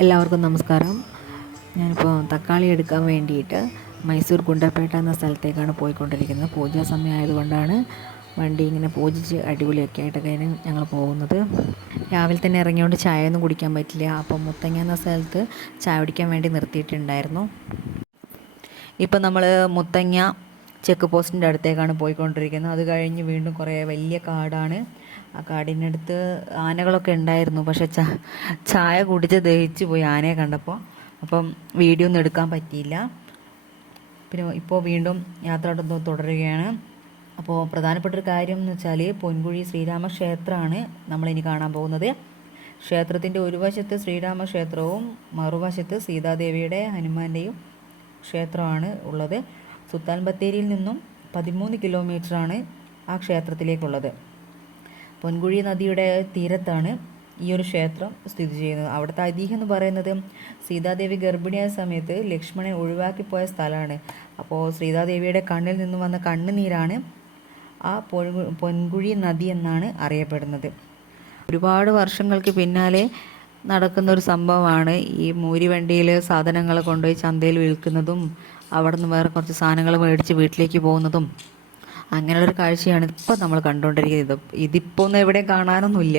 എല്ലാവർക്കും നമസ്കാരം. ഞാനിപ്പോൾ തക്കാളി എടുക്കാൻ വേണ്ടിയിട്ട് മൈസൂർ ഗുണ്ടൽപേട്ട എന്ന സ്ഥലത്തേക്കാണ് പോയിക്കൊണ്ടിരിക്കുന്നത്. പൂജാ സമയം ആയതുകൊണ്ടാണ് വണ്ടി ഇങ്ങനെ പൂജിച്ച് അടിപൊളിയൊക്കെ ആയിട്ടൊക്കെയാണ് ഞങ്ങൾ പോകുന്നത്. രാവിലെ തന്നെ ഇറങ്ങിയോണ്ട് ചായ ഒന്നും കുടിക്കാൻ പറ്റില്ല. അപ്പം മുത്തങ്ങ എന്ന സ്ഥലത്ത് ചായ കുടിക്കാൻ വേണ്ടി നിർത്തിയിട്ടുണ്ടായിരുന്നു. ഇപ്പം നമ്മൾ മുത്തങ്ങ ചെക്ക് പോസ്റ്റിൻ്റെ അടുത്തേക്കാണ് പോയിക്കൊണ്ടിരിക്കുന്നത്. അത് കഴിഞ്ഞ് വീണ്ടും കുറേ വലിയ കാടാണ്. ആ കാടിനടുത്ത് ആനകളൊക്കെ ഉണ്ടായിരുന്നു. പക്ഷെ ചായ കുടിച്ച് ദഹിച്ചു പോയി ആനയെ കണ്ടപ്പോൾ. അപ്പം വീഡിയോ ഒന്നും എടുക്കാൻ പറ്റിയില്ല. പിന്നെ ഇപ്പോൾ വീണ്ടും യാത്ര തുടരുകയാണ്. അപ്പോൾ പ്രധാനപ്പെട്ടൊരു കാര്യം എന്ന് വെച്ചാൽ പൊൻകുഴി ശ്രീരാമക്ഷേത്രമാണ് നമ്മളിനി കാണാൻ പോകുന്നത്. ക്ഷേത്രത്തിൻ്റെ ഒരു വശത്ത് ശ്രീരാമക്ഷേത്രവും മറുവശത്ത് സീതാദേവിയുടെ ഹനുമാൻ്റെയും ക്ഷേത്രമാണ് ഉള്ളത്. സുൽത്താൻ ബത്തേരിയിൽ നിന്നും 13 കിലോമീറ്ററാണ് ആ ക്ഷേത്രത്തിലേക്കുള്ളത്. പൊൻകുഴി നദിയുടെ തീരത്താണ് ഈ ഒരു ക്ഷേത്രം സ്ഥിതി ചെയ്യുന്നത്. അവിടുത്തെ ഐതിഹ്യം എന്ന് പറയുന്നത് സീതാദേവി ഗർഭിണിയായ സമയത്ത് ലക്ഷ്മണൻ ഒഴിവാക്കിപ്പോയ സ്ഥലമാണ്. അപ്പോൾ സീതാദേവിയുടെ കണ്ണിൽ നിന്ന് വന്ന കണ്ണുനീരാണ് ആ പൊൻകുഴി നദി എന്നാണ് അറിയപ്പെടുന്നത്. ഒരുപാട് വർഷങ്ങൾക്ക് പിന്നാലെ നടക്കുന്ന ഒരു സംഭവമാണ് ഈ മൂരിവണ്ടിയിൽ സാധനങ്ങൾ കൊണ്ടുപോയി ചന്തയിൽ വിൽക്കുന്നതും അവിടെ നിന്ന് വേറെ കുറച്ച് സാധനങ്ങൾ മേടിച്ച് വീട്ടിലേക്ക് പോകുന്നതും അങ്ങനെയുള്ളൊരു കാഴ്ചയാണ് ഇപ്പോൾ നമ്മൾ കണ്ടുകൊണ്ടിരിക്കുന്നത്. ഇതിപ്പോൾ ഒന്നും എവിടെയും കാണാനൊന്നുമില്ല.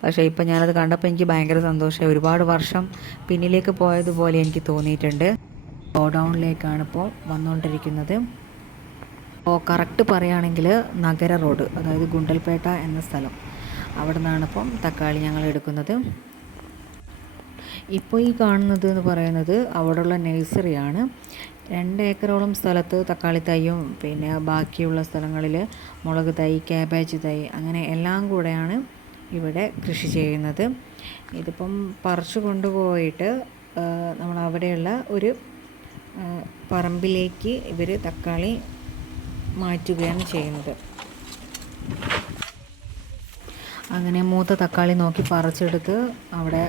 പക്ഷേ ഇപ്പോൾ ഞാനത് കണ്ടപ്പോൾ എനിക്ക് ഭയങ്കര സന്തോഷമായി. ഒരുപാട് വർഷം പിന്നിലേക്ക് പോയതുപോലെ എനിക്ക് തോന്നിയിട്ടുണ്ട്. ഗോഡൗണിലേക്കാണ് ഇപ്പോൾ വന്നുകൊണ്ടിരിക്കുന്നത്. അപ്പോൾ കറക്റ്റ് പറയുകയാണെങ്കിൽ നഗര റോഡ്, അതായത് ഗുണ്ടൽപേട്ട എന്ന സ്ഥലം, അവിടെ നിന്നാണ് ഇപ്പം തക്കാളി ഞങ്ങൾ എടുക്കുന്നത്. ഇപ്പോൾ ഈ കാണുന്നത് എന്ന് പറയുന്നത് അവിടെയുള്ള നഴ്സറിയാണ്. 2 ഏക്കറോളം സ്ഥലത്ത് തക്കാളി തൈയും പിന്നെ ബാക്കിയുള്ള സ്ഥലങ്ങളിൽ മുളക് തൈ, കാബേജ് തൈ, അങ്ങനെ എല്ലാം കൂടെയാണ് ഇവിടെ കൃഷി ചെയ്യുന്നത്. ഇതിപ്പം പറിച്ചു കൊണ്ടുപോയിട്ട് നമ്മൾ അവിടെയുള്ള ഒരു പറമ്പിലേക്ക് ഇവർ തക്കാളി മാറ്റുകയാണ് ചെയ്യുന്നത്. അങ്ങനെ മൂത്ത തക്കാളി നോക്കി പറിച്ചെടുത്ത് അവിടെ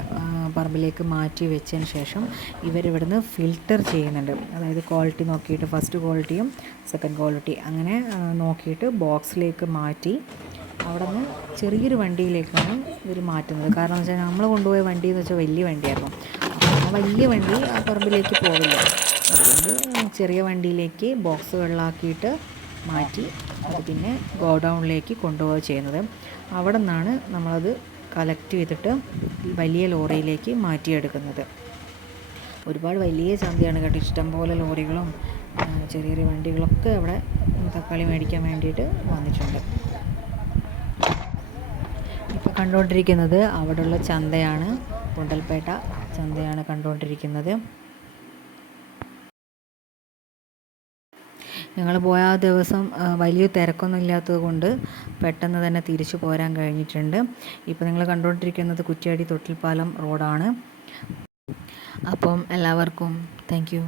പറമ്പിലേക്ക് മാറ്റി വെച്ചതിന് ശേഷം ഇവരിവിടുന്ന് ഫിൽറ്റർ ചെയ്യുന്നുണ്ട്. അതായത് ക്വാളിറ്റി നോക്കിയിട്ട് ഫസ്റ്റ് ക്വാളിറ്റിയും സെക്കൻഡ് ക്വാളിറ്റി അങ്ങനെ നോക്കിയിട്ട് ബോക്സിലേക്ക് മാറ്റി അവിടെ നിന്ന് ചെറിയൊരു വണ്ടിയിലേക്കാണ് ഇവർ മാറ്റുന്നത്. കാരണം എന്ന് വെച്ചാൽ നമ്മൾ കൊണ്ടുപോയ വണ്ടി എന്ന് വെച്ചാൽ വലിയ വണ്ടിയായിരുന്നു. ആ വലിയ വണ്ടി ആ പറമ്പിലേക്ക് പോകില്ല. അതുകൊണ്ട് ചെറിയ വണ്ടിയിലേക്ക് ബോക്സുകളിലാക്കിയിട്ട് മാറ്റി അത് പിന്നെ ഗോഡൗണിലേക്ക് കൊണ്ടുപോവുക ചെയ്യുന്നത്. അവിടെ നിന്നാണ് നമ്മളത് കളക്ട് ചെയ്തിട്ട് വലിയ ലോറിയിലേക്ക് മാറ്റിയെടുക്കുന്നത്. ഒരുപാട് വലിയ ചന്തയാണ് കേട്ടോ. ഇഷ്ടംപോലെ ലോറികളും ചെറിയ ചെറിയ വണ്ടികളൊക്കെ അവിടെ തക്കാളി മേടിക്കാൻ വേണ്ടിയിട്ട് വന്നിട്ടുണ്ട്. ഇപ്പോൾ കണ്ടുകൊണ്ടിരിക്കുന്നത് അവിടെയുള്ള ചന്തയാണ്, ഗുണ്ടൽപേട്ട ചന്തയാണ് കണ്ടുകൊണ്ടിരിക്കുന്നത്. ഞങ്ങൾ പോയ ആ ദിവസം വലിയ തിരക്കൊന്നും ഇല്ലാത്തത് കൊണ്ട് പെട്ടെന്ന് തന്നെ തിരിച്ചു പോരാൻ കഴിഞ്ഞിട്ടുണ്ട്. ഇപ്പോൾ നിങ്ങൾ കണ്ടുകൊണ്ടിരിക്കുന്നത് കുറ്റ്യാടി തൊട്ടിൽപ്പാലം റോഡാണ്. അപ്പം എല്ലാവർക്കും താങ്ക് യു.